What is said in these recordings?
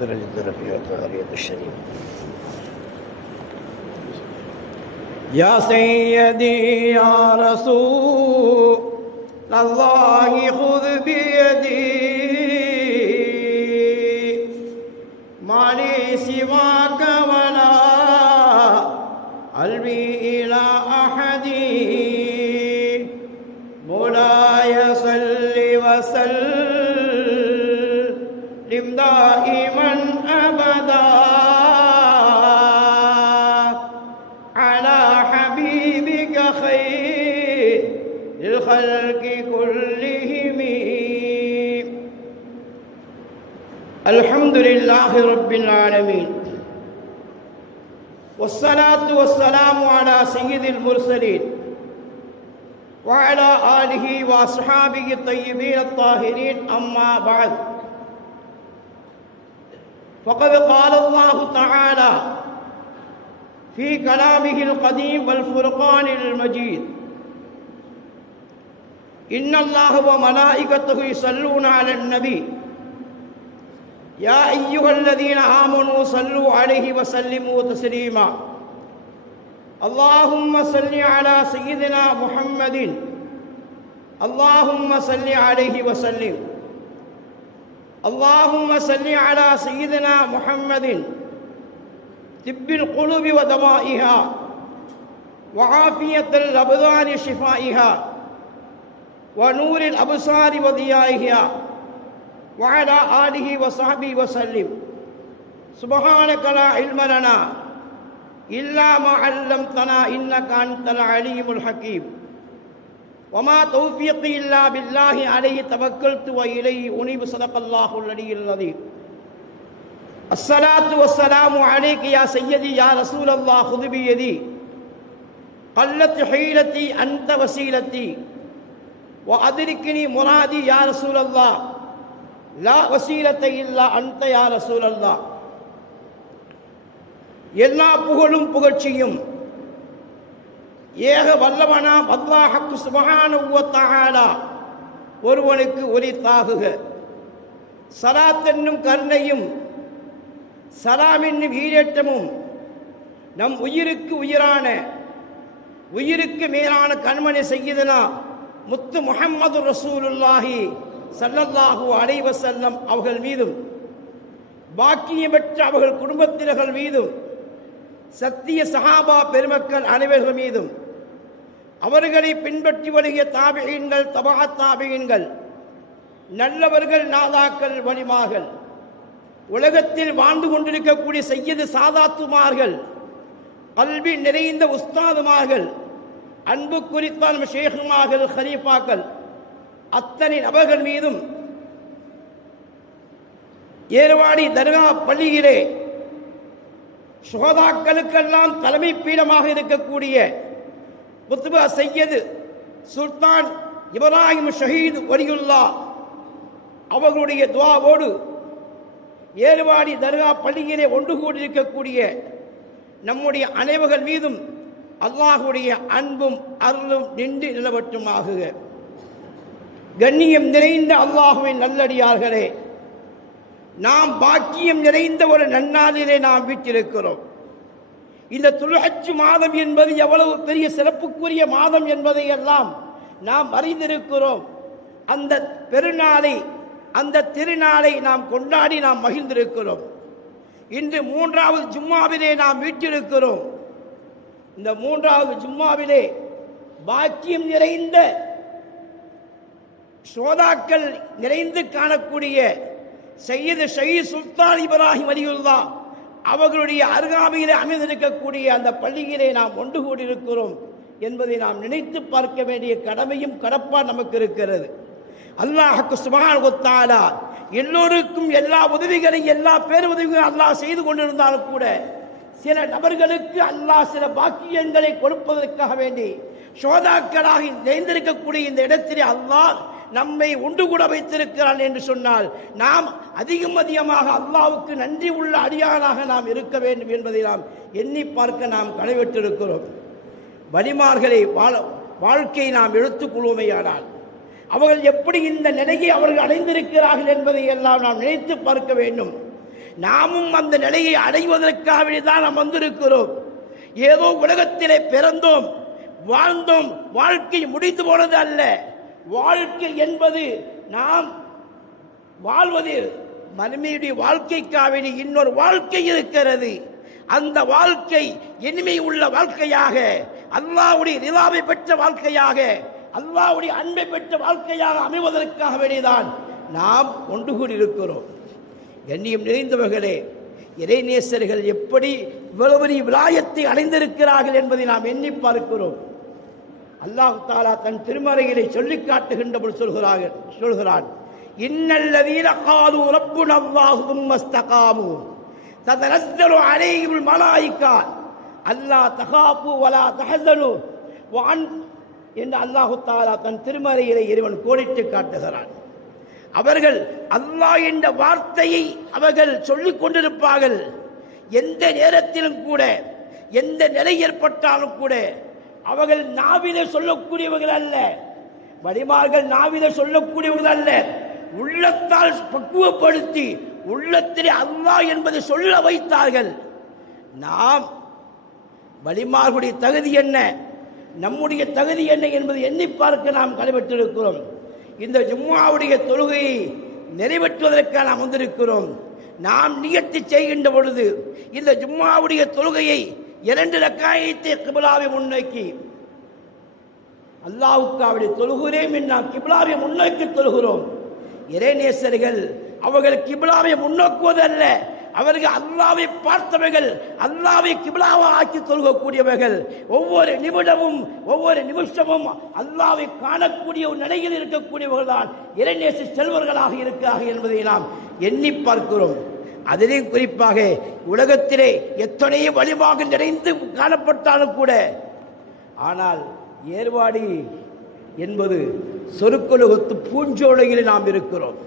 درجة رفيعة عالية الشريف. يا سيدي يا رسول الله خذ بيدي ما لي سواك ولا قلبي إلى أحد مولاي صل وسلم دائما أبدا على حبيبك خير الخلق كلهم. الحمد لله رب العالمين والصلاة والسلام على سيد المرسلين وعلى آله وأصحابه الطيبين الطاهرين. أما بعد، فقد قال الله تعالى في كلامه القديم والفرقان المجيد: إن الله وملائكته يصلون على النبي يا أيها الذين آمنوا صلوا عليه وسلموا تسليما. اللهم صل على سيدنا محمد، اللهم صل عليه وسلم. اللهم صل على سيدنا محمد طب القلوب ودوائها وعافية الأبدان شفائها ونور الأبصار وضيائها وعلى آله وصحبه وسلم. سبحانك لا علم لنا إلا ما علمتنا إنك أنت العليم الحكيم. وما توفيقي إلا بالله عليه توكلت وإليه أنيب. صدق الله العلي العظيم. الصلاة والسلام عليك يا سيدي يا رسول الله خذ بيدي قلت حيلتي أنت وسيلتي وأدركني مرادي يا رسول الله لا وسيلة إلا أنت يا رسول الله. எல்லா புகழும் புகழ்ச்சியும் ஏக வல்லவனாம் அல்லாஹ்வுக்கு சுப்ஹானஹு வ தஆலா ஒருவனுக்கு உரித்தாகுக. ஸலாத் என்னும் கருணையும் சலாம் என்னும் ஈரேற்றமும் நம் உயிருக்கு உயிரான உயிருக்கு மேலான கண்மணி சய்யிதுனா முத்து முஹம்மது ரசூலுல்லாஹி ஸல்லல்லாஹு அலைஹி வஸல்லம் அவர்கள் மீதும் பாக்கியம் பெற்ற அவர்கள் குடும்பத்தினர்கள் மீதும் சத்திய சஹாபா பெருமக்கள் அனைவர்கள் மீதும் அவர்களை பின்பற்றி வருகிற தாபிஈன்கள் தபா தாபிஈன்கள் நல்லவர்கள் நாதாக்கள் வலிமார்கள் உலகத்தில் வாழ்ந்து கொண்டிருக்கக்கூடிய சையது சாதாத்துமார்கள் கல்வி நிறைந்த உஸ்தாதுமார்கள் அன்பு குறித்தால் ஷேகுமார்கள் ஹலீஃபாக்கள் அத்தனை நபர்கள் மீதும் ஏர்வாடி தர்கா பள்ளியிலே சுஹதாக்களுக்கெல்லாம் தலைமை பீடமாக இருக்கக்கூடிய குத்பா சையது சுல்தான் இப்ராஹிம் ஷஹீத் வலியுல்லா அவர்களுடைய துஆவோடு ஏர்வாடி தர்கா பள்ளியிலே ஒன்று கூடியிருக்கக்கூடிய நம்முடைய அனைவர்கள் மீதும் அல்லாஹுடைய அன்பும் அருளும் நின்று நிலவட்டுமாகுக. கண்ணியம் நிறைந்த அல்லாஹுவின் நல்லடியார்களே, நாம் பாக்கியம் நிறைந்த ஒரு நன்னாளிலே நாம் வீட்டிருக்கிறோம். இந்த துல்ஹஜ் மாதம் என்பது எவ்வளவு பெரிய சிறப்புக்குரிய மாதம் என்பதை எல்லாம் நாம் அறிந்திருக்கிறோம். அந்த பெருநாளை அந்த திருநாளை நாம் கொண்டாடி நாம் மகிழ்ந்திருக்கிறோம். இன்று 3வது ஜும்மாவிலே நாம் வீட்டிருக்கிறோம். இந்த 3வது ஜும்மாவிலே பாக்கியம் நிறைந்த சோதாக்கள் நிறைந்து காணக்கூடிய சையது ஷஹீத் சுல்தான் இப்ராஹிம் வலியுல்லா அவர்களுடைய அருகாமையிலே அமைந்திருக்கக்கூடிய அந்த பள்ளியிலே நாம் ஒன்று கூடியிருக்கிறோம் என்பதை நாம் நினைத்து பார்க்க வேண்டிய கடமையும் கடப்பாடு நமக்கு இருக்கிறது. அல்லாஹ்வுக்கு சுப்ஹானஹு வ தஆலா எல்லோருக்கும் எல்லா உதவிகளையும் எல்லா பேருதவிகளையும் அல்லாஹ் செய்து கொண்டிருந்தாலும் கூட சில நபர்களுக்கு அல்லாஹ் சில பாக்கியங்களை கொடுப்பதற்காக வேண்டி சோதாக்களாக நிறைந்திருக்கக்கூடிய இந்த இடத்திலே அல்லாஹ் நம்மை ஒன்று கூட வைத்திருக்கிறான் என்று சொன்னால் நாம் அதிகமாக அல்லாஹ்வுக்கு நன்றி உள்ள அடியானாக நாம் இருக்க வேண்டும் என்பதை நாம் எண்ணி பார்க்க நாம் கடமைப்பட்டிருக்கிறோம். வலிமார்களை வாழ்க்கையை நாம் எடுத்துக்கொள்வோமேயானால் அவர்கள் எப்படி இந்த நிலையை அவர்கள் அடைந்திருக்கிறார்கள் என்பதை எல்லாம் நாம் நினைத்து பார்க்க வேண்டும். நாமும் அந்த நிலையை அடைவதற்காக தான் நாம் வந்திருக்கிறோம். ஏதோ உலகத்திலே பிறந்தோம், வாழ்ந்தோம், வாழ்க்கை முடிந்து போனது அல்ல. வாழ்க்கை என்பது நாம் வாழ்வது மறுமையுடைய வாழ்க்கைக்காக இன்னொரு வாழ்க்கை இருக்கிறது. அந்த வாழ்க்கை இனிமை உள்ள வாழ்க்கையாக, அல்லாஹ்வுடைய ரிதாவை பெற்ற வாழ்க்கையாக, அல்லாஹ்வுடைய அன்பை பெற்ற வாழ்க்கையாக அமைவதற்காக வேண்டிதான் நாம் ஒன்று கூடியிருக்கிறோம். கண்ணியம் நிறைந்தவர்களே, இறைநேசர்கள் எப்படி இவ்வளவு பெரிய விலாயத்தை அடைந்திருக்கிறார்கள் என்பதை நாம் எண்ணி பார்க்கிறோம். அல்லாஹ் தஆலா தன் திருமறையிலே சொல்லி காட்டுகின்ற சொல்கிறான், இன்னல்லதீன காலூ ரப்புனா அல்லாஹு தும்ம இஸ்தகாமு ததனஸ்ஸலு அலைஹிமுல் மலாயிகா அல்லா தகாஃபு வலா தஹஸனு வஅன் என்று அல்லாஹ் தஆலா தன் திருமறையிலே இறைவன் கோடிட்டு காட்டுகிறான். அவர்கள் அல்லாஹ் என்ற வார்த்தையை அவர்கள் சொல்லிக் கொண்டிருப்பார்கள். எந்த நேரத்திலும் கூட, எந்த நிலை ஏற்பட்டாலும் கூட அவர்கள் நாவிலே சொல்லக்கூடியவர்கள் அல்ல, வலிமார்கள் நாவிலே சொல்லக்கூடியவர்கள் அல்ல, உள்ளத்தால் பக்குவப்படுத்தி உள்ளத்திலே அல்லாஹ் என்பதை சொல்ல வைத்தார்கள். நாம் வலிமார்களுடைய தகுதி என்ன, நம்முடைய தகுதி என்ன என்பதை எண்ணி பார்க்க நாம் கடைபெற்றிருக்கிறோம். இந்த ஜும்மாவுடைய தொழுகையை நிறைவேற்றுவதற்காக நாம் வந்திருக்கிறோம். நாம் நியத்து செய்கின்ற பொழுது இந்த ஜும்மாவுடைய தொழுகையை 2 ரக்காயத்தை கிப்லாவை முன்னோக்கி அல்லாஹ்வுக்காக தொழுகிறேன் என்று நாம் கிப்லாவை முன்னோக்கி தொழுகிறோம். இறைநேசர்கள் அவர்கள் கிப்லாவை முன்னோக்குவதல்ல, அவர்கள் அல்லாஹ்வை பார்த்தவர்கள், அல்லாஹ்வை கிப்லாவா ஆக்கி தொழுகக்கூடியவர்கள். ஒவ்வொரு நிமிடமும் ஒவ்வொரு நிமிஷமும் அல்லாஹ்வை காணக்கூடிய ஒரு நிலையில் இருக்கக்கூடியவர்கள் தான் இறைநேச செல்வர்களாக இருக்கிறார்கள் என்பதை நாம் எண்ணி பார்க்கிறோம். அதிலேயும் குறிப்பாக உலகத்திலே எத்தனையோ வலிமாக நிறைந்து காணப்பட்டாலும் கூட, ஆனால் ஏர்வாடி என்பது சொருக்குலகத்து பூஞ்சோலையில் நாம் இருக்கிறோம்,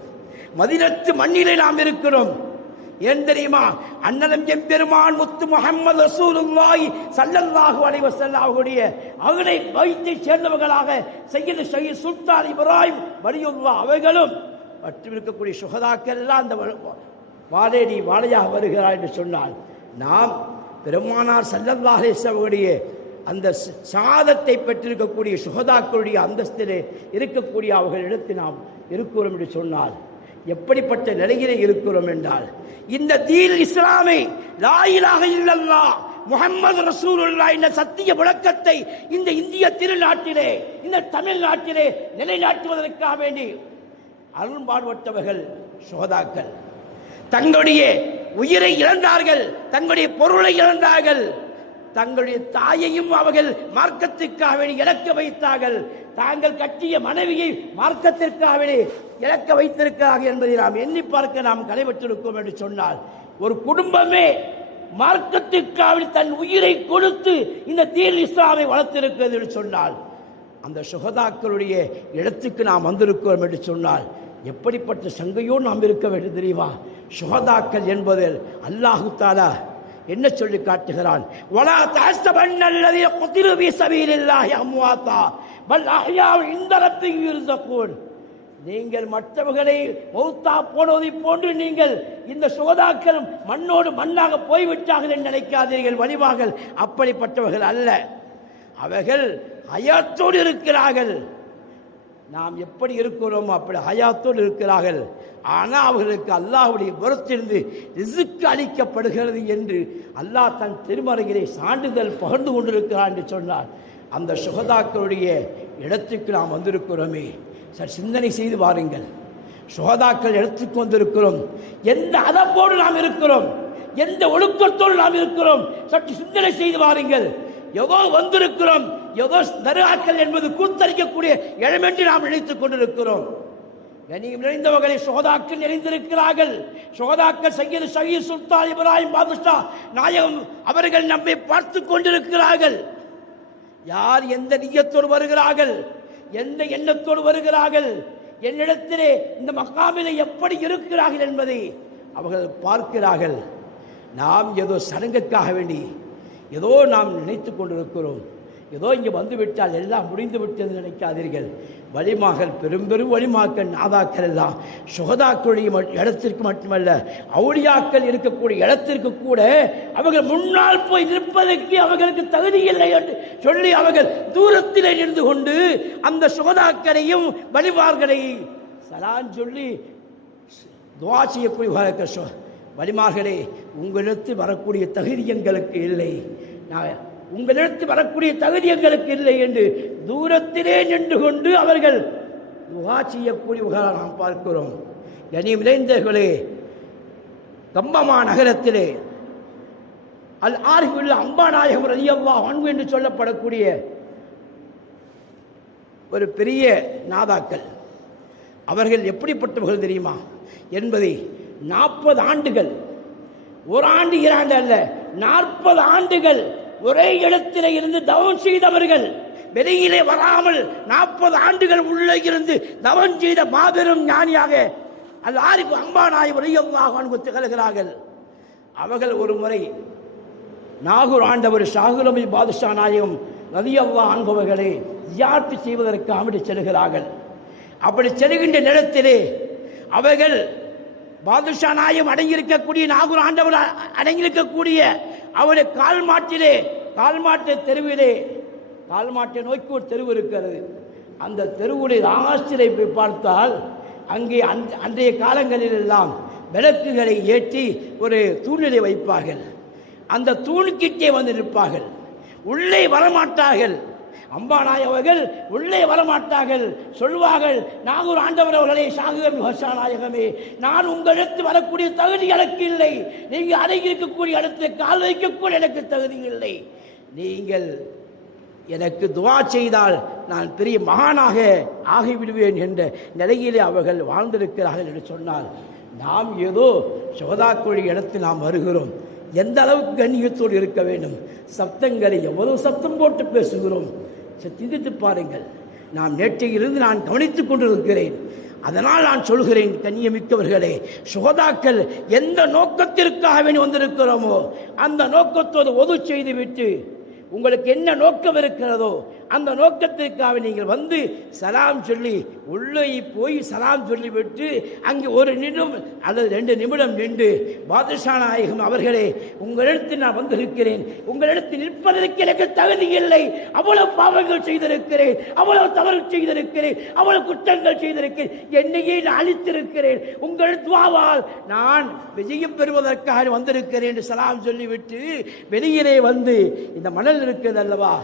மதீனத்து மண்ணிலே நாம் இருக்கிறோம். ஏன் தெரியுமா? அண்ணலம் எம்பெருமான் முத்து முஹம்மது ரசூலுல்லாஹி ஸல்லல்லாஹு அலைஹி வஸல்லம் அவர்களுடைய அகலை வைத்தை சேர்ந்தவர்களாக சையது ஷஹீத் சுல்தான் இப்ராஹிம் வலியுல்லாஹ் அவர்களும் மற்றும் இருக்கக்கூடிய சுஹதாக்கள் எல்லாம் அந்த வாழேடி வாழையாக வருகிறார் என்று சொன்னால், நாம் பெருமானார் ஸல்லல்லாஹு அலைஹி வஸல்லம் அவர்களுடைய அந்த சாதத்தை பெற்றிருக்கக்கூடிய சுஹதாக்களுடைய அந்தஸ்திலே இருக்கக்கூடிய அவர்களிடத்தில் நாம் இருக்கிறோம் என்று சொன்னால், எப்படிப்பட்ட நிலையிலே இருக்கிறோம் என்றால், இந்த தீன் இஸ்லாமை லா இலாஹ இல்லல்லாஹ் முஹம்மது ரசூலுல்லாஹ் என்ற சத்திய விளக்கத்தை இந்த இந்திய திருநாட்டிலே, இந்த தமிழ்நாட்டிலே நிலைநாட்டுவதற்காக வேண்டி அருள்பாடுபட்டவர்கள் சுஹதாக்கள். தங்களுடைய உயிரை இழந்தார்கள், தங்களுடைய பொருளை இழந்தார்கள், தங்களுடைய தாயையும் அவர்கள் மார்க்கத்திற்காக இழக்க வைத்தார்கள், தாங்கள் கட்டிய மனைவியை மார்க்கத்திற்காக இழக்க வைத்திருக்கிறார்கள் என்பதை நாம் எண்ணி பார்க்க நாம் கடைபெற்றிருக்கோம் என்று சொன்னால், ஒரு குடும்பமே மார்க்கத்திற்காக தன் உயிரை கொடுத்து இந்த தீன் இஸ்லாமை வளர்த்திருக்கிறது என்று சொன்னால், அந்த சுஹதாக்களுடைய இடத்துக்கு நாம் வந்திருக்கிறோம் என்று சொன்னால், எப்படிப்பட்ட சங்கையோடு நாம் இருக்க வேண்டும் தெரியுமா? சுஹதாக்கள் என்பதில் அல்லாஹு தஆலா என்ன சொல்லி காட்டுகிறான்? வலா தஹஸபன்னல்லதீன குதிலு ஃபீ ஸபீலில்லாஹி அம்வாதா பல் அஹ்யாஉ இன்த ரப்பிஹிம் யுர்ஸகூன். நீங்கள் மற்றவர்களை மௌத்தா போனதை போன்று நீங்கள் இந்த சுஹதாக்கள் மண்ணோடு மண்ணாக போய்விட்டார்கள் என்று நினைக்காதீர்கள். வலிமார்கள் அப்படிப்பட்டவர்கள் அல்ல, அவர்கள் ஹயாத்தோடு இருக்கிறார்கள். நாம் எப்படி இருக்கிறோமோ அப்படி ஹயாத்தோடு இருக்கிறார்கள். ஆனால் அவர்களுக்கு அல்லாஹ்வுடைய புறத்திலிருந்து ரிஸ்க் அளிக்கப்படுகிறது என்று அல்லாஹ் தன் திருமறையிலே சான்றிதழ் பகிர்ந்து கொண்டிருக்கிறார் என்று சொன்னார். அந்த சுஹதாக்களுடைய இடத்துக்கு நாம் வந்திருக்கிறோமே, சார் சிந்தனை செய்து வாருங்கள். சுஹதாக்கள் இடத்துக்கு வந்திருக்கிறோம், எந்த அதப்போடு நாம் இருக்கிறோம், எந்த ஒழுக்கத்தோடு நாம் இருக்கிறோம், சற்று சிந்தனை செய்து வாருங்கள். ஏதோ வந்திருக்கிறோம், ஏதோ தர்காக்கள் என்பது கூத்தரிக்கக்கூடிய இடம் என்று நாம் நினைத்துக் கொண்டிருக்கிறோம். கண்ணியம் நிறைந்தவர்களை சுஹதாக்கள் நிறைந்திருக்கிறார்கள். சுஹதாக்கள் சையது ஷஹீத் சுல்தான் இப்ராஹிம் பாதுஷா நாயகம் அவர்கள் நம்மை பார்த்து கொண்டிருக்கிறார்கள். யார் எந்த நியத்தோடு வருகிறார்கள், எந்த எண்ணத்தோடு வருகிறார்கள், என்னிடத்திலே இந்த மக்காமிலே எப்படி இருக்கிறார்கள் என்பதை அவர்கள் பார்க்கிறார்கள். நாம் ஏதோ சடங்குக்காக வேண்டி ஏதோ நாம் நினைத்து கொண்டிருக்கிறோம். ஏதோ இங்கே வந்து விட்டால் எல்லாம் முடிந்து விட்டது நினைக்காதீர்கள். வலிமாக்கள் பெரும் பெரும் வலிமாக்கள் நாதாக்கள் எல்லாம் சுகதாக்களுடைய இடத்திற்கு மட்டுமல்ல, அவுளியாக்கள் இருக்கக்கூடிய இடத்திற்கு கூட அவர்கள் முன்னால் போய் நிற்பதற்கு அவர்களுக்கு தகுதி இல்லை என்று சொல்லி அவர்கள் தூரத்தில் நின்று கொண்டு அந்த சுகதாக்களையும் வலிமார்களை சலான் சொல்லி துவா செய்யக்கூடிய வலிமார்களே, உங்களிடத்தில் வரக்கூடிய தகுதி எங்களுக்கு இல்லை, உங்களிடத்தில் வரக்கூடிய தகுதி எங்களுக்கு இல்லை என்று தூரத்திலே நின்று கொண்டு அவர்கள் துவா செய்யக்கூடிய நாம் பார்க்கிறோம். கனியம் நிறைந்தவர்களே, கம்பமா நகரத்திலே அல் ஆரிஃபுல் அம்பாநாயகம் ரலியல்லாஹு அன்ஹு என்று சொல்லப்படக்கூடிய ஒரு பெரிய நாதாக்கள், அவர்கள் எப்படிப்பட்டவர்கள் தெரியுமா என்பதை 40 ஆண்டுகள், ஒரு ஆண்டு 2 ஆண்டு அல்ல, 40 ஆண்டுகள் ஒரே இடத்திலே இருந்து தவம் செய்தவர்கள், வெளியிலே வராமல் 40 ஆண்டுகள் உள்ளே இருந்து தவம் செய்த மாபெரும் ஞானியாக அல் ஆரிஃப் அம்பாநாயகம் ரலியல்லாஹு அன்ஹு திகழ்கிறார்கள். அவர்கள் ஒரு முறை நாகூர் ஆண்டவர் ஷாகுலமி பாதுஷா நாயகம் ரலியல்லாஹு அன்ஹு அவர்களை ஜியாரத் செய்வதற்கு அப்படி செல்கிறார்கள். அப்படி செல்கின்ற நேரத்திலே அவர்கள் பாதுஷா நாயகம் அடங்கியிருக்கக்கூடிய நாகூர் ஆண்டவர் அடங்கியிருக்கக்கூடிய அவருடைய கால்மாட்டு தெருவிலே கால்மாட்டை நோக்கி ஒரு தெருவு இருக்கிறது. அந்த தெருவுடைய ஆசிரியை போய் பார்த்தால் அங்கே அன்றைய காலங்களில் எல்லாம் விளக்குகளை ஏற்றி ஒரு தூணிலை வைப்பார்கள். அந்த தூணுக்கிட்டே வந்து நிற்பார்கள், உள்ளே வரமாட்டார்கள். அம்பாநாயகம் அவர்கள் உள்ளே வரமாட்டார்கள். சொல்வார்கள், நாகூர் ஆண்டவர் அவர்களே, ஷாகுல் நாயகமே, நான் உங்களிடத்து வரக்கூடிய தகுதி எனக்கு இல்லை, நீங்கள் அடங்கி இருக்கக்கூடிய இடத்தை கால் வைக்கக்கூடிய எனக்கு தகுதி இல்லை, நீங்கள் எனக்கு துவா செய்தால் நான் பெரிய மகானாக ஆகிவிடுவேன் என்ற நிலையிலே அவர்கள் வாழ்ந்திருக்கிறார்கள் என்று சொன்னால், நாம் ஏதோ சுகதாக்குடைய இடத்தில் நாம் வருகிறோம், எந்த அளவுக்கு கண்ணியத்தோடு இருக்க வேண்டும், சப்தங்களை எவ்வளவு சப்தம் போட்டு பேசுகிறோம், சிந்தித்து பாருங்கள். நாம் நேற்றையிலிருந்து நான் கவனித்துக் கொண்டிருக்கிறேன். அதனால் நான் சொல்கிறேன், கண்ணியமிக்கவர்களே, சுகதாக்கள் எந்த நோக்கத்திற்காக வந்திருக்கிறோமோ அந்த நோக்கத்தோடு ஒது செய்துவிட்டு உங்களுக்கு என்ன நோக்கம் இருக்கிறதோ அந்த நோக்கத்திற்காக நீங்கள் வந்து சலாம் சொல்லி உள்ளே போய் சலாம் சொல்லிவிட்டு அங்கே ஒரு நிமிடம் அல்லது 2 நிமிடம் நின்று, பாதுஷா நாயகம் அவர்களே, உங்களிடத்தில் நான் வந்திருக்கிறேன், உங்களிடத்தில் நிற்பதற்கு எனக்கு தகுதி இல்லை, அவ்வளவு பாவங்கள் செய்திருக்கிறேன், அவ்வளவு தவறு செய்திருக்கிறேன், அவ்வளவு குற்றங்கள் செய்திருக்கிறேன், என்னையே நான் அழித்திருக்கிறேன், உங்கள் துவாவால் நான் விஜயம் பெறுவதற்காக வந்திருக்கிறேன் என்று சலாம் சொல்லிவிட்டு வெளியிலே வந்து இந்த மணல் இருக்கிறது அல்லவா,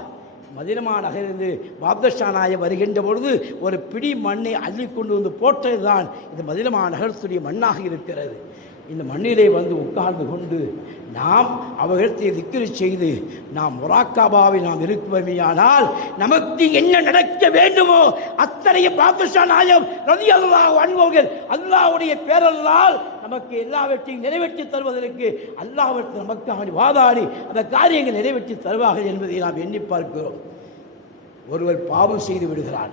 மதீனா நகரிலிருந்து பாதுஷா நாயகம் வருகின்ற பொழுது ஒரு பிடி மண்ணை அள்ளி கொண்டு வந்து போட்டதுதான் இந்த மதீனா நகரத்துடைய மண்ணாக இருக்கிறது. இந்த மண்ணிலே வந்து உட்கார்ந்து கொண்டு நாம் அவர்களை திக்ரு செய்து நாம் முராக்காபாவில் நாம் இருக்குமையானால் நமக்கு என்ன நடக்க வேண்டுமோ அத்தனைய பாதுஷா நாயகம் ரலியல்லாஹு அன்ஹு அல்லாஹ்வுடைய பேரல்லால் நமக்கு எல்லாவற்றையும் நிறைவேற்றி தருவதற்கு அல்லாஹ்விடத்தில் நமக்கு அவன் வாதாடி அந்த காரியங்கள் நிறைவேற்றி தருவார்கள் என்பதை நாம் எண்ணி பார்க்கிறோம். ஒருவர் பாவம் செய்து விடுகிறார்,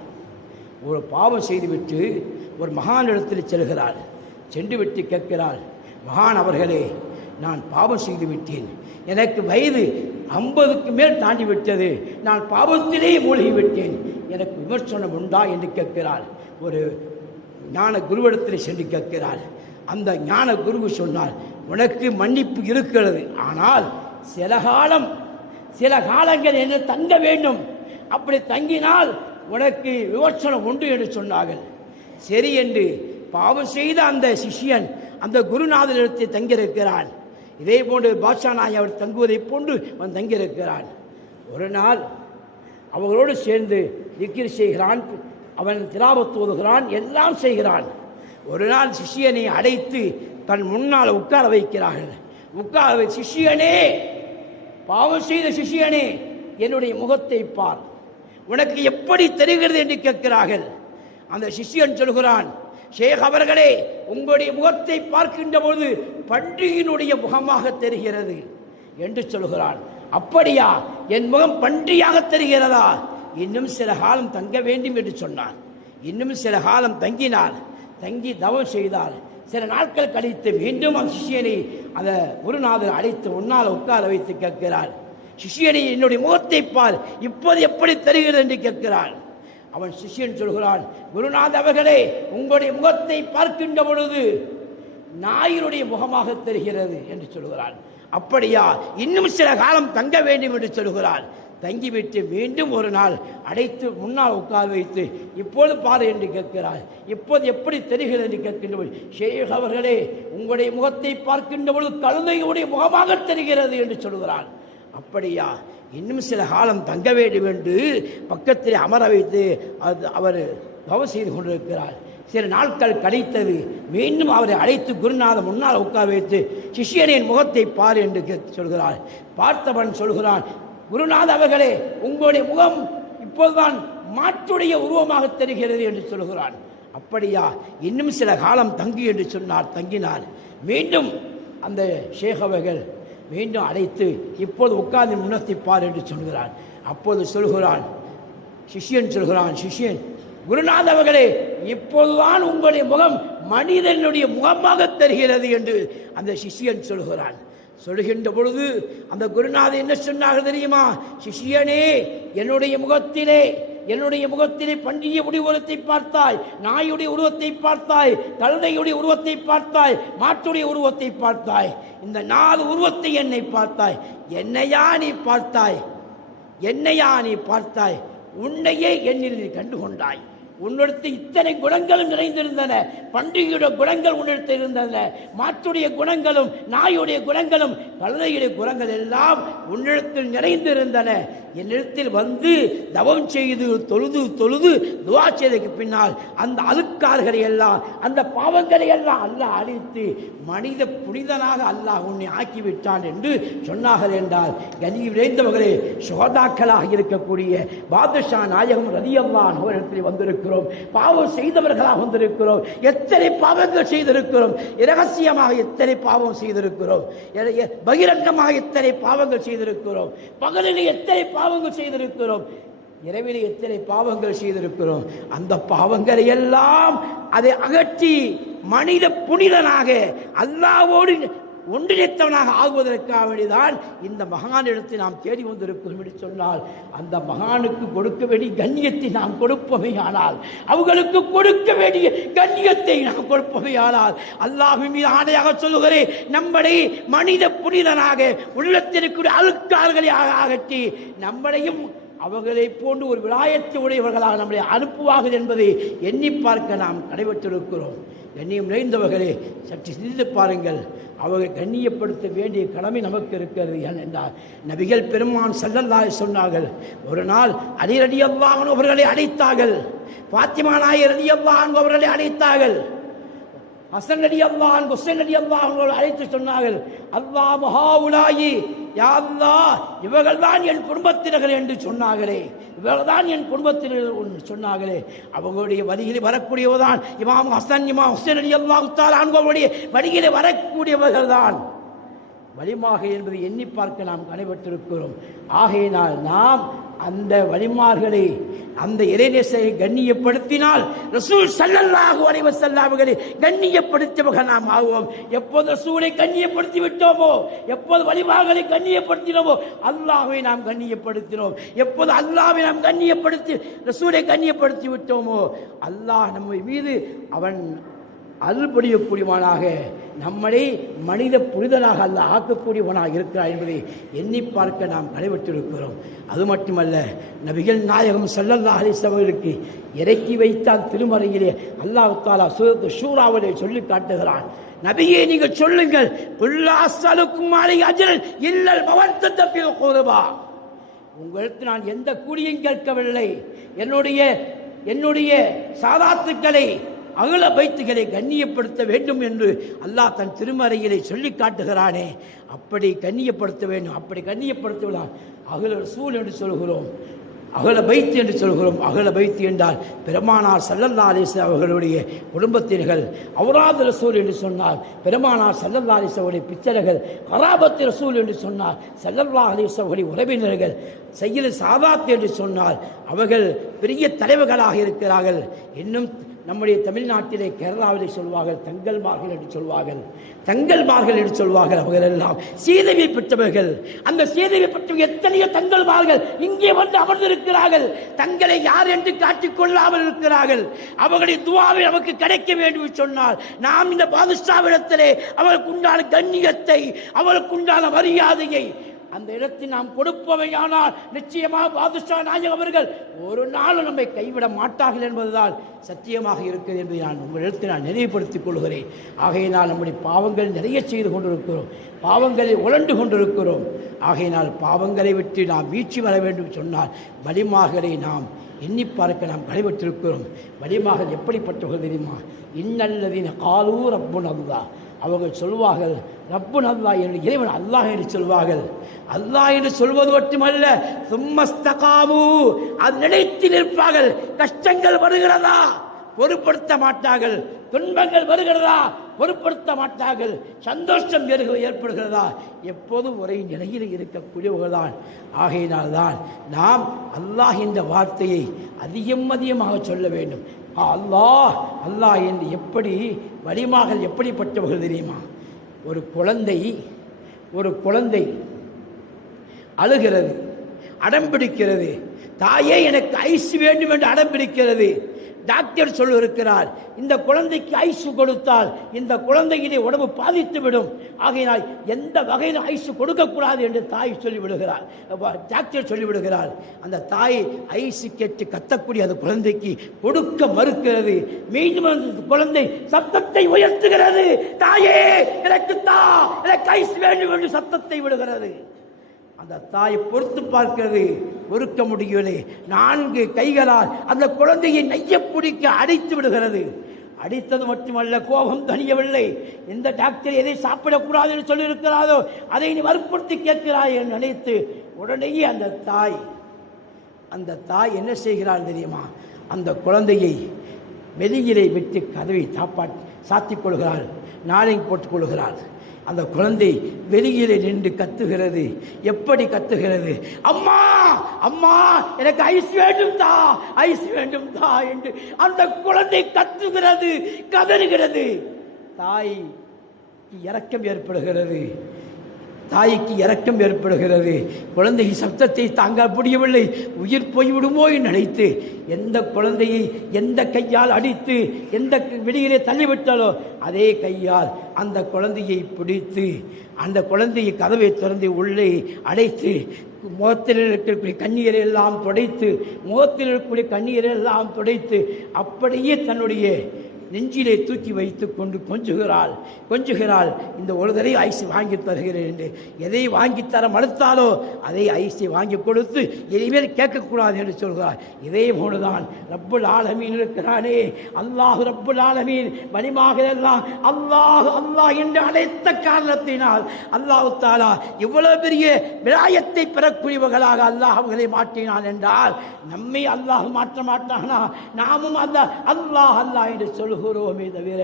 ஒரு பாவம் செய்துவிட்டு ஒரு மகானிடத்தில் செல்கிறார். சென்று விட்டு கேட்கிறார், மகான் அவர்களே, நான் பாவம் செய்து விட்டேன், எனக்கு வயது 50க்கு மேல் தாண்டி விட்டது, நான் பாவத்திலேயே மூழ்கிவிட்டேன், எனக்கு விமர்சனம் உண்டா என்று கேட்கிறார். ஒரு ஞான குருவிடத்தில் சென்று கேட்கிறார். அந்த ஞான குரு சொன்னார், உனக்கு மன்னிப்பு இருக்கிறது, ஆனால் சில காலங்கள் என்ன தங்க வேண்டும், அப்படி தங்கினால் உனக்கு விமர்சனம் உண்டு என்று சொன்னார்கள். சரி என்று பாவம் செய்த அந்த சிஷியன் அந்த குருநாதரிடத்தில் தங்கியிருக்கிறான். இதே போன்று பாட்ஷா நாயகம் அவர் தங்குவதை போன்று அவன் தங்கியிருக்கிறான். ஒரு நாள் அவர்களோடு சேர்ந்து திக்ர் செய்கிறான், அவன் திலாவத் ஓதுகிறான், எல்லாம் செய்கிறான். ஒரு நாள் சிஷியனை அழைத்து தன் முன்னால் உட்கார வைக்கிறார்கள். உட்கார சிஷியனே, பாவம் செய்த சிஷியனே, என்னுடைய முகத்தை பார், உனக்கு எப்படி தெரிகிறது என்று கேட்கிறார்கள். அந்த சிஷியன் சொல்கிறான், ஷேக் அவர்களே, உங்களுடைய முகத்தை பார்க்கின்ற போது பன்றியினுடைய முகமாக தெரிகிறது என்று சொல்கிறான். அப்படியா, என் முகம் பன்றியாக தெரிகிறதா? இன்னும் சில காலம் தங்க வேண்டும் என்று சொன்னான். இன்னும் சில காலம் தங்கினார். தங்கி தவம் செய்தார். சில நாட்கள் கழித்து மீண்டும் அந்த சிஷியனை அந்த குருநாதர் அழைத்து முன்னால் உட்கார வைத்து கேட்கிறார், சிஷியனை என்னுடைய முகத்தை பார், இப்போது எப்படி தெரிகிறது என்று கேட்கிறான். அவன் சிஷியன் சொல்கிறான், குருநாத் அவர்களே, உங்களுடைய முகத்தை பார்க்கின்ற பொழுது நாயினுடைய முகமாக தெரிகிறது என்று சொல்கிறான். அப்படியா, இன்னும் சில காலம் தங்க வேண்டும் என்று சொல்கிறான். தங்கிவிட்டு மீண்டும் ஒரு நாள் அடைத்து முன்னால் உட்கார வைத்து இப்போது பாரு என்று கேட்கிறார். இப்போது எப்படி தெரிகிறது என்று கேட்கின்ற பொழுது, ஷேக் அவர்களே, உங்களுடைய முகத்தை பார்க்கின்ற பொழுது கழுதையுடைய முகமாக தெரிகிறது என்று சொல்கிறான். அப்படியா, இன்னும் சில காலம் தங்க வேண்டும் என்று பக்கத்தில் அமர வைத்து அவர் தவம் செய்து கொண்டிருக்கிறார். சில நாட்கள் கழித்தது. மீண்டும் அவரை அழைத்து குருநாத முன்னால் உட்கார வைத்து சிஷியனின் முகத்தை பார் என்று சொல்கிறார். பார்த்தவன் சொல்கிறான், குருநாத அவர்களே, உங்களுடைய முகம் இப்போதுதான் மாற்றுடைய உருவமாக தெரிகிறது என்று சொல்கிறான். அப்படியா, இன்னும் சில காலம் தங்கி என்று சொன்னார். தங்கினார். மீண்டும் அந்த ஷேக் அவர்கள் மீண்டும் அழைத்து இப்போது உட்கார்ந்து முன்னத்திப்பார் என்று சொல்கிறான். அப்போது சொல்கிறான், சிஷியன் சொல்கிறான், சிஷியன், குருநாத அவர்களே, இப்போதுதான் உங்களுடைய முகம் மனிதனுடைய முகமாக தெரிகிறது என்று அந்த சிஷியன் சொல்கிறான். சொல்கின்ற பொழுது அந்த குருநாதர் என்ன சொன்னார்கள் தெரியுமா? சிஷியனே, என்னுடைய முகத்திலே பன்றிய உருவத்தை பார்த்தாய், நாயுடைய உருவத்தை பார்த்தாய், கழுதையுடைய உருவத்தை பார்த்தாய், மாட்டுடைய உருவத்தை பார்த்தாய். இந்த 4 உருவத்தை என்னை பார்த்தாய். என்னையா நீ பார்த்தாய்? உன்னையே என்னில் நீ கண்டுகொண்டாய். உன்னிடத்தில் இத்தனை குணங்களும் நிறைந்திருந்தன. பன்றியுடைய குணங்கள் உன்னிடத்தில் இருந்தன. மாற்றுடைய குணங்களும் நாயுடைய குணங்களும் கழுதையுடைய குணங்கள் எல்லாம் உன்னிடத்தில் நிறைந்திருந்தன. என்னிடத்தில் வந்து தவம் செய்து தொழுது துவா செய்ததுக்கு பின்னால் அந்த அழுக்கார்களை எல்லாம், அந்த பாவங்களை எல்லாம் அல்லாஹ் அழித்து மனித புனிதனாக அல்லாஹ் உன்னை ஆக்கிவிட்டான் என்று சொன்னார்கள் என்றால், கனியை விளைந்தவர்களே, சுகதாக்களாக இருக்கக்கூடிய பாதுஷா நாயகம் ரலியல்லாஹு அன்ஹு அவர்களிடத்தில் வந்திருக்கிறோம். பாவம் செய்தவர்களாக வந்திருக்கிறோம். எத்தனை பாவங்கள் செய்திருக்கிறோம். இரகசியமாக எத்தனை பாவம் செய்திருக்கிறோம். பகிரங்கமாக எத்தனை பாவங்கள் செய்திருக்கிறோம். பகலில் எத்தனை பாவங்கள் செய்திருக்கிறோம். இரவிலே எத்தனை பாவங்கள் செய்திருக்கிறோம். அந்த பாவங்களை எல்லாம் அதை அகற்றி மனித புனிதனாக அல்லாஹ்வோடு ஒன்றிணைத்தவனாக ஆகுவதற்காக வேண்டிதான் இந்த மகானிடத்தை நாம் தேடி வந்திருக்கிறோம் என்று சொன்னால், அந்த மகானுக்கு கொடுக்க வேண்டிய கண்ணியத்தை நாம் கொடுப்போமே ஆனால், அவர்களுக்கு கொடுக்க வேண்டிய கண்ணியத்தை நாம் கொடுப்போமே ஆனால், அல்லாஹ்வின் மீது ஆணையாக சொல்லுகிறேன், நம்மளை மனித புனிதனாக உள்ளத்திற்குரிய அழுக்கார்களை அகற்றி நம்மளையும் அவர்களை போன்று ஒரு விலாயத்தை உடையவர்களாக நம்மளை அனுப்புவார்கள் என்பதை எண்ணி பார்க்க நாம் கடைபெற்றிருக்கிறோம். கண்ணியம் நிறைந்தவர்களே, சற்று சிந்தித்து பாருங்கள். அவர்கள் கண்ணியப்படுத்த வேண்டிய கடமை நமக்கு இருக்கிறது. என்றால் நபிகள் பெருமான் ஸல்லல்லாஹு அலைஹி சொன்னார்கள், ஒரு நாள் அலி ரலியல்லாஹு அன்ஹு அவர்களை அழைத்தார்கள், ஃபாத்திமா நாயகி ரலியல்லாஹு அன்ஹா அவர்களை அழைத்தார்கள், ஹசன் ரலியல்லாஹு அன்ஹு ஹுசைன் ரலியல்லாஹு அன்ஹு அழைத்து சொன்னார்கள், அல்லாஹ் மஹாவுலாயி, யா அல்லாஹ், இவர்கள்தான் என் குடும்பத்தினர்கள் என்று சொன்னார்களே, இவர்கள்தான் என் குடும்பத்தினர் சொன்னார்களே, அவங்களுடைய வழியில் வரக்கூடியவர்தான் இமாம் ஹசன் இமாம் ஹுசைன் ரலியல்லாஹு தஆலா அன்ஹுவுடைய வழியில் வரக்கூடியவர்கள் தான் வலிமாக என்பதை எண்ணி பார்க்க நாம் கடைபெற்றிருக்கிறோம். ஆகையினால் நாம் அந்த வலிமார்களை, அந்த இறைநேசரை கண்ணியப்படுத்தினால் ரசூல் ஸல்லல்லாஹு அலைஹி வஸல்லம் அவர்களை கண்ணியப்படுத்தியவர்கள் நாம் ஆவோம். எப்போது ரசூலை கண்ணியப்படுத்தி விட்டோமோ, எப்போது வலிமார்களை கண்ணியப்படுத்தினோமோ, அல்லாஹ்வை நாம் கண்ணியப்படுத்தினோம். எப்போது அல்லாஹ்வை நாம் கண்ணியப்படுத்தி ரசூலை கண்ணியப்படுத்தி விட்டோமோ, அல்லாஹ் நம்ம மீது அவன் அருள் புரியக்கூடியவனாக, நம்மளை மனித புனிதனாக அல்ல ஆக்கக்கூடியவனாக இருக்கிறார் என்பதை எண்ணி பார்க்க நாம் கடைபெற்றிருக்கிறோம். அது மட்டுமல்ல, நபிகள் நாயகம் ஸல்லல்லாஹு அலைஹி வஸல்லம் இறக்கி வைத்தால் திருமறையிலே அல்லாஹ் தஆலா சூரத்து ஷூராவிலே சொல்லி காட்டுகிறான், நபியே நீங்கள் சொல்லுங்கள், குல் அஸ்அலுக்கும் அலைஹி அஜ்ரன் இல்லல் மவத்தத ஃபில் குர்பா, உங்களுக்கு நான் எந்த கூலியும் கேட்கவில்லை, என்னுடைய சாதாத்துக்களை அகல பைத்துகளை கண்ணியப்படுத்த வேண்டும் என்று அல்லாஹ் தன் திருமறையிலே சொல்லி காட்டுகிறானே, அப்படி கண்ணியப்படுத்த வேண்டும். அப்படி கண்ணியப்படுத்தலாம் அகல ரசூல் என்று சொல்கிறோம், அகல பைத்து என்று சொல்கிறோம். அகல பைத்து என்றால் பெருமானார் ஸல்லல்லாஹு அலைஹி வஸல்லம் அவர்களுடைய குடும்பத்தினர்கள். அவுராது ரசூல் என்று சொன்னார் பெருமானார் ஸல்லல்லாஹு அலைஹி வஸல்லம் பிச்சர்கள். கராபத் ரசூல் என்று சொன்னார் ஸல்லல்லாஹு அலைஹி வஸல்லம் உறவினர்கள். சையது சாதாத் என்று சொன்னார் அவர்கள் பெரிய தலைவர்களாக இருக்கிறார்கள். இன்னும் நம்முடைய தமிழ்நாட்டிலே கேரளாவிலே சொல்வார்கள் தங்கல்மார்கள் என்று சொல்வார்கள். தங்கல்மார்கள் என்று சொல்வார்கள். அவர்கள் எல்லாம் சீதேவி பெற்றவர்கள். அந்த சீதேவி பெற்றவர்கள் எத்தனையோ தங்கல்மார்கள் இங்கே வந்து அமர்ந்திருக்கிறார்கள். தங்களை யார் என்று காட்டிக் கொள்ளாமல் இருக்கிறார்கள். அவர்களுடைய துவாவை நமக்கு கிடைக்க வேண்டும் சொன்னால் நாம் இந்த பாதுஷாவிடத்திலே அவர்களுக்கு உண்டான கண்ணியத்தை, அவர்களுக்கு உண்டான மரியாதையை அந்த இடத்தில் நாம் கொடுப்பவையானால் நிச்சயமாக பாதுஷா நாயகம் அவர்கள் ஒரு நாளும் நம்மை கைவிட மாட்டார்கள் என்பதுதான் சத்தியமாக இருக்கிறது என்பதை நான் உங்களிடத்தில் நான் நினைவுபடுத்திக் கொள்கிறேன். ஆகையினால் நம்முடைய பாவங்கள் நிறைய செய்து கொண்டிருக்கிறோம், பாவங்களை உழண்டு கொண்டிருக்கிறோம். ஆகையினால் பாவங்களை விட்டு நாம் மீட்சி வர வேண்டும் சொன்னால் வலிமார்களை நாம் எண்ணி பார்க்க நாம் கடைபெற்றிருக்கிறோம். வலிமார்கள் எப்படிப்பட்டவர்கள் தெரியுமா? இன்னல்லதீன காலூ ரப்புன் அல்லாஹ், அவர்கள் சொல்வார்கள் ரப்புன் அல்லாஹ் என்று, இறைவன் அல்லாஹ் என்று சொல்வார்கள். அல்லாஹ் என்று சொல்வது மட்டுமல்ல, சும்மஸ்தகாமு, அது நினைத்து நிற்பார்கள். கஷ்டங்கள் வருகிறதா பொருட்படுத்த மாட்டார்கள், துன்பங்கள் வருகிறதா பொருட்படுத்த மாட்டார்கள், சந்தோஷம் ஏற்படுகிறதா எப்போதும் ஒரே நிலையில் இருக்கக்கூடியவர்கள்தான். ஆகையினால்தான் நாம் அல்லாஹ் என்ற வார்த்தையை அதிகமாக சொல்ல வேண்டும். அல்லாஹ் அல்லாஹ் என்று எப்படி வலிமார்கள் எப்படிப்பட்டவர்கள் தெரியுமா? ஒரு குழந்தை அழுகிறது, அடம்பிடிக்கிறது. தாயே எனக்கு ஐஸ் வேண்டும் என்று அடம்பிடிக்கிறது. டாக்டர் சொல்லியிருக்கிறார், இந்த குழந்தைக்கு ஐஸ் கொடுத்தால் இந்த குழந்தையிலே உடம்பு பாதித்து விடும். ஆகையினால் எந்த வகையில் ஐஸ் கொடுக்கக்கூடாது என்று தாய் சொல்லிவிடுகிறார், டாக்டர் சொல்லிவிடுகிறார். அந்த தாய் ஐஸ் கேட்டு கத்தக்கூடிய அந்த குழந்தைக்கு கொடுக்க மறுக்கிறது. மீண்டும் அந்த குழந்தை சத்தத்தை உயர்த்துகிறது, தாயே எனக்கு தா, எனக்கு ஐஸ் வேண்டும் என்று சத்தத்தை விடுகிறது. அந்த தாய் பொறுத்து பார்க்கிறது, பொறுக்க முடியவில்லை. 4 கைகளால் அந்த குழந்தையை நெய்ய பிடிக்க அடித்து விடுகிறது. அடித்தது மட்டுமல்ல, கோபம் தணியவில்லை. எந்த டாக்டர் எதை சாப்பிடக்கூடாது என்று சொல்லியிருக்கிறாரோ அதை நீ வற்புறுத்தி கேட்கிறாய் என்று நினைத்து உடனேயே அந்த தாய் என்ன செய்கிறாள் தெரியுமா? அந்த குழந்தையை வெளியிலே விட்டு கதவை சாத்திக் கொள்கிறாள், நாளைக்கு போட்டுக் கொள்கிறாள். அந்த குழந்தை வெளியிலே நின்று கத்துகிறது. எப்படி கத்துகிறது? அம்மா அம்மா எனக்கு ஐஸ் வேண்டும் தா, ஐஸ் வேண்டும் தா என்று அந்த குழந்தை கத்துகிறது, கதறுகிறது. தாய்க்கு இரக்கம் ஏற்படுகிறது. குழந்தை சப்தத்தை தாங்க முடியவில்லை, உயிர் போய்விடுமோ என்று நினைத்து எந்த குழந்தையை எந்த கையால் அடித்து எந்த வெளியிலே தள்ளிவிட்டாலோ அதே கையால் அந்த குழந்தையை பிடித்து அந்த குழந்தையை கதவை திறந்து உள்ளே அடைத்து முகத்தில் இருக்கக்கூடிய கண்ணீரை எல்லாம் துடைத்து அப்படியே தன்னுடைய நெஞ்சிலே தூக்கி வைத்து கொண்டு கொஞ்சுகிறாள். இந்த ஒரு தடவை ஐஸ் வாங்கி தருகிறேன் என்று எதை வாங்கித்தர மறுத்தாலோ அதை ஐஸை வாங்கி கொடுத்து இனிமேல் கேட்கக்கூடாது என்று சொல்கிறார். இதே போலதான் ரப்புல் ஆலமீன் இருக்கிறானே, அல்லாஹ் ரப்புல் ஆலமீன் வலிமாக எல்லாம் அல்லாஹ் அல்லாஹ் என்று அழைத்த காரணத்தினால் அல்லாஹ் தாலா இவ்வளவு பெரிய விலாயத்தை பெறக்கூடியவர்களாக அல்லாஹ் அவர்களை மாற்றினான் என்றால் நம்மை அல்லாஹ் மாற்ற மாட்டானா? நாமும் அல்லாஹ் அல்லாஹ் அல்லாஹ் என்று சொல்கிறோமே தவிர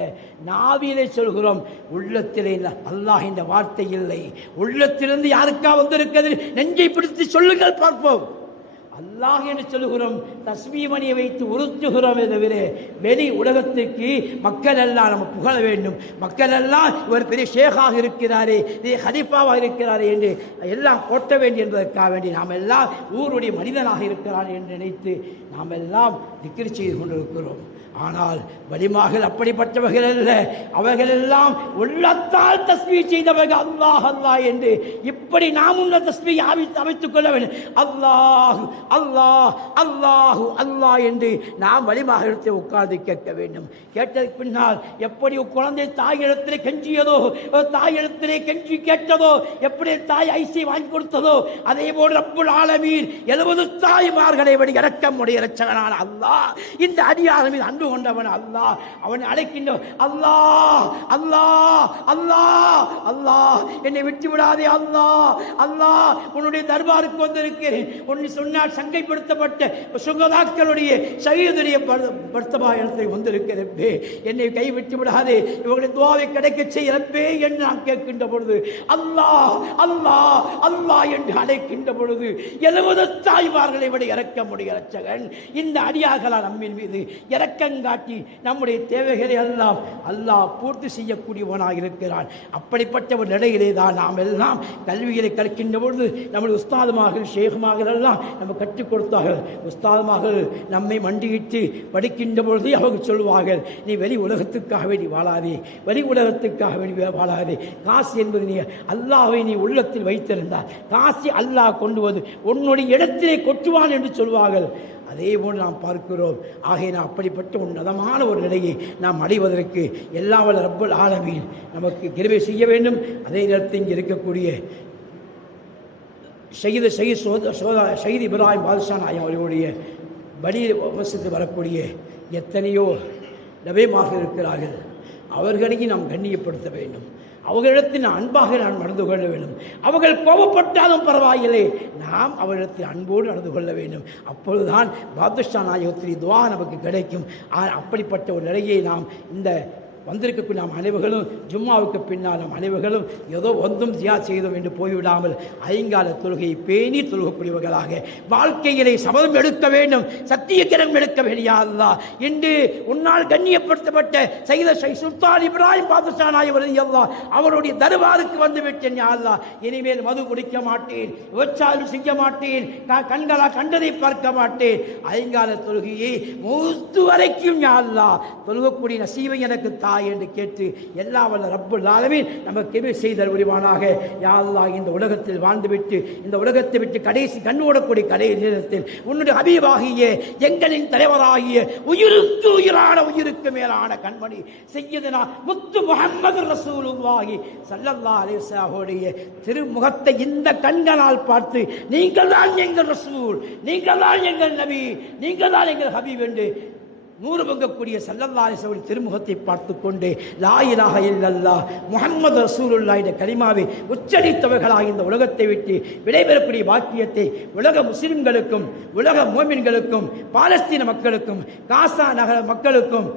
நாவிலே சொல்கிறோம், உள்ளத்திலே அல்லாஹ் என்ற வார்த்தை இல்லை. உள்ளத்திலிருந்து யாருக்கா வந்திருக்கிறது? நெஞ்சை பிடித்து சொல்லுங்கள் பார்ப்போம். அல்லாஹ் என்று சொல்கிறோம், தஸ்மீமணியை வைத்து உறுத்துகிறோமே தவிர வெளி உலகத்துக்கு மக்கள் எல்லாம் நம்ம புகழ வேண்டும், மக்கள் எல்லாம் இவர் பெரிய ஷேகாக இருக்கிறாரே, ஹலீஃபாவாக இருக்கிறாரே என்று எல்லாம் போட்ட வேண்டும் என்பதற்காக வேண்டி நாம் எல்லாம் ஊருடைய மனிதனாக இருக்கிறார் என்று நினைத்து நாம் எல்லாம் திக்ர் செய்து கொண்டிருக்கிறோம். ஆனால் வலிமார்கள் அப்படிப்பட்டவர்கள் அல்ல. அவர்கள் எல்லாம் உள்ளத்தால் தஸ்பீஹ் செய்தவர்கள். அல்லாஹ் அல்லாஹ் என்று இப்படி நாம் உள்ள தஸ்பீஹ் அமைத்துக் கொள்ள வேண்டும். அல்லாஹ் அல்லாஹ் அல்லாஹ் அல்லாஹ் என்று நாம் வலிமார்களிடத்தில் உட்கார்ந்து கேட்க வேண்டும். கேட்டதுக்கு பின்னால் எப்படி குழந்தை தாயிடத்திலே கெஞ்சியதோ, தாயிடத்திலே கெஞ்சி கேட்டதோ, எப்படி தாய் ஐசை வாங்கி கொடுத்ததோ அதே போல் ரப்புல் ஆலமீன் 70 தாய்மார்களை விட இரக்கமுடைய இரட்சகனான அல்லாஹ் இந்த அடியாரின் அன்பு கொண்டவன் அல்லாஹ் அவனை அழைக்கின்ற அல்லாஹ் அல்லாஹ் அல்லாஹ் அல்லாஹ் என்னை விட்டு விடாதே அல்லாஹ் அல்லாஹ் உன்னுடைய தர்பாருக்கு வந்திருக்கிறேன். உன்னை சொன்னால் சங்கைப்படுத்தப்பட்ட சுகதாக்களுடைய ஷஹீதுடைய பர்த்தபாயத்தை வந்திருக்கிறப்பே என்னை கைவிட்டு விடாதே, இவர்களுடைய துஆவை கிடைக்க செய்யறப்பே என்று நான் கேட்கின்ற பொழுது அல்லாஹ் அல்லாஹ் அல்லாஹ் என்று அழைக்கின்ற பொழுது 70 தாய்மார்களை விட இரக்கமுடைய இரட்சகன் இந்த அடியார்களால் நம்மின் மீது இரக்கங்கள் இரக்கம் காட்டி நம்முடைய தேவைகளை எல்லாம் அல்லாஹ் பூர்த்தி செய்யக்கூடியவனாக இருக்கிறான். அப்படிப்பட்ட ஒரு நிலையிலே தான் நாம் எல்லாம் கல்விகளை கற்கின்ற பொழுது நம்முடைய உஸ்தாதுமார்கள் ஷேகுமார்கள் எல்லாம் நம்ம கற்றுக் கொடுத்தார்கள். உஸ்தாதுமார்கள் நம்மை மண்டியிட்டு படிக்கின்ற பொழுது அவங்க சொல்வார்கள், நீ வெளி உலகத்துக்காக வேண்டி வாழாதே, வெளி உலகத்துக்காக வேண்டி வாழாதே. காசு என்பது நீ அல்லாஹ்வை நீ உள்ளத்தில் வைத்திருந்தால் காசு அல்லாஹ் கொண்டு வந்து உன்னுடைய இடத்திலே கொட்டுவான் என்று சொல்வார்கள். அதே போன்று நாம் பார்க்கிறோம். ஆகையினால் அப்படிப்பட்ட உன்னதமான ஒரு நிலையை நாம் அடைவதற்கு எல்லா வல்ல ரப்பல் ஆலமீன் நமக்கு கிருபை செய்ய வேண்டும். அதே நேரத்தில் இங்கே இருக்கக்கூடிய ஷஹீத் இப்ராஹிம் பாதுஷா நாயம் அவர்களுடைய வழி வம்சத்தில் வரக்கூடிய எத்தனையோ நபிமார்கள் இருக்கிறார்கள். அவர்களையும் நாம் கண்ணியப்படுத்த வேண்டும். அவர்களிடத்தில் அன்பாக நான் நடந்து கொள்ள வேண்டும். அவர்கள் கோபப்பட்டாலும் பரவாயில்லை, நாம் அவர்களிடத்தில் அன்போடு நடந்து கொள்ள வேண்டும். அப்பொழுதுதான் பாதுஷா நாயகத்தின் துவா நமக்கு கிடைக்கும். அப்படிப்பட்ட ஒரு நிலையை நாம் இந்த வந்திருக்கக்கூடிய நாம் அனைவர்களும் ஜும்மாவுக்கு பின்னால் நம் அனைவர்களும் ஏதோ ஒன்றும் ஜியா செய்தோம் என்று போய்விடாமல் ஐங்கால தொழுகையை பேணி தொழுகக்கூடியவர்களாக வாழ்க்கையிலே சபதம் எடுக்க வேண்டும், சத்தியக்கிரம் எடுக்க வேண்டியா அல்லாஹ். இன்று உன்னால் கண்ணியப்படுத்தப்பட்ட சையத் சுல்தான் இப்ராஹிம் பாதுஷா நாயகம் அவருடைய தர்பாருக்கு வந்து விட்டேன் யா அல்லாஹ். இனிமேல் மது குடிக்க மாட்டேன், விபச்சாரம் செய்ய மாட்டேன், கண்களா கண்டதை பார்க்க மாட்டேன். ஐங்கால தொழுகையை மூத்து வரைக்கும் யா அல்லாஹ் தொழுகக்கூடிய நசீவை எனக்கு என்று கேட்டு எல்லா வல்ல ரப்பல் ஆலமீன் நமக்கு கிருபை செய்தல் புரிவானாக. யா அல்லாஹ், இந்த உலகத்தில் வாழ்ந்துவிட்டு இந்த உலகத்தை விட்டு கடைசி கண்ணோடக்கூடிய கடைசி நேரத்தில் உன்னுடைய ஹபீபாகிய எங்களின் தலைவராகிய உயிருக்கு உயிரான உயிருக்கு மேலான கண்மணி சய்யிதுனா முத்து முஹம்மது ரசூலுல்லாஹி ஸல்லல்லாஹு அலைஹி வஸல்லம் திருமுகத்தை இந்த கண்களால் பார்த்து நீங்கள் தான் எங்கள் ரசூல், நீங்கள் தான் எங்கள் நபி, நீங்கள் தான் எங்கள் ஹபீப் என்று நூறு பங்கக்கூடிய ஸல்லல்லாஹு அலைஹி வஸல்லம் திருமுகத்தை பார்த்து கொண்டு லா இலாஹ இல்லல்லாஹ் முஹம்மது ரசூலுல்லாஹ் என்ற கலிமாவை உச்சரித்தவர்களாக இந்த உலகத்தை விட்டு விடைபெறக்கூடிய பாக்கியத்தை உலக முஸ்லிம்களுக்கும் உலக மோமின்களுக்கும் பாலஸ்தீன மக்களுக்கும் காசா நகர மக்களுக்கும்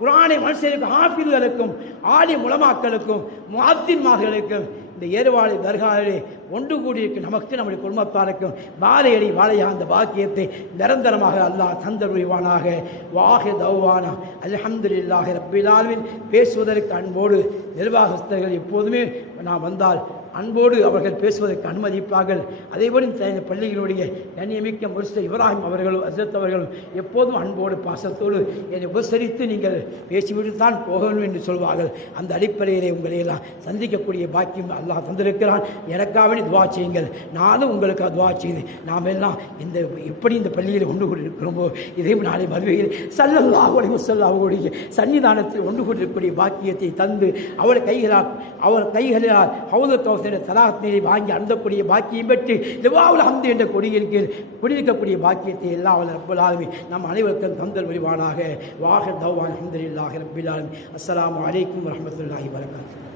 குர்ஆனை மனுஷருக்கு ஹாஃபிதுகளுக்கும் ஆலி உலமாக்களுக்கும் முஅத்தின்மார்களுக்கும் இந்த ஏறுவாழை தர்காவிலே ஒன்று கூடியிருக்கும் நமக்கு நம்முடைய குடும்பத்தாருக்கும் வாழையடி வாழையா அந்த பாக்கியத்தை நிரந்தரமாக அல்லாஹ் தந்தருவானாக. வாஹி தௌவானா அல்ஹம்துலில்லாஹி ரப்பில் ஆலமீன். பேசுவதற்கு அன்போடு நிர்வாகஸ்தர்கள் எப்போதுமே நான் வந்தால் அன்போடு அவர்கள் பேசுவதற்கு அனுமதிப்பார்கள். அதேபோல் இந்த பள்ளிகளுடைய கண்ணியமிக்க முர்ஷித் இப்ராஹிம் அவர்களும் ஹஸ்ரத் அவர்களும் எப்போதும் அன்போடு பாசத்தோடு என்னை உபசரித்து நீங்கள் பேசிவிட்டு தான் போக வேண்டும் என்று சொல்வார்கள். அந்த அடிப்படையிலே உங்களை எல்லாம் சந்திக்கக்கூடிய பாக்கியம் அல்லாஹ் தந்திருக்கிறான். எனக்காக துவா செய்யுங்கள், நானும் உங்களுக்காக துவா செய்து நாம் எல்லாம் எப்படி இந்த பள்ளியில் ஒன்று கொண்டிருக்கிறோமோ இதே நாளை மறுவையில் ஸல்லல்லாஹு அலைஹி வஸல்லம் அவருடைய சன்னிதானத்தில் ஒன்று கொண்டிருக்கக்கூடிய பாக்கியத்தை தந்து அவர் கைகளால் ஹவுதுல் கௌசர் தலாத்தினை வாங்கி அந்தக்கூடிய பாக்கியம் பெற்று லிவாவுல் ஹம்து என்ற கொடியின் கீழ் குடியிருக்கக்கூடிய பாக்கியத்தை எல்லா ரப்பல் ஆலமீன் நம் அனைவருக்கும் தந்தல் புரிவானாக. வாஹிர் தௌவான் அல்ஹம்துலில்லாஹி ரப்பில் ஆலமீன். அஸ்ஸலாமு அலைக்கும் வரஹ்மத்துல்லாஹி வபரகாத்துஹு.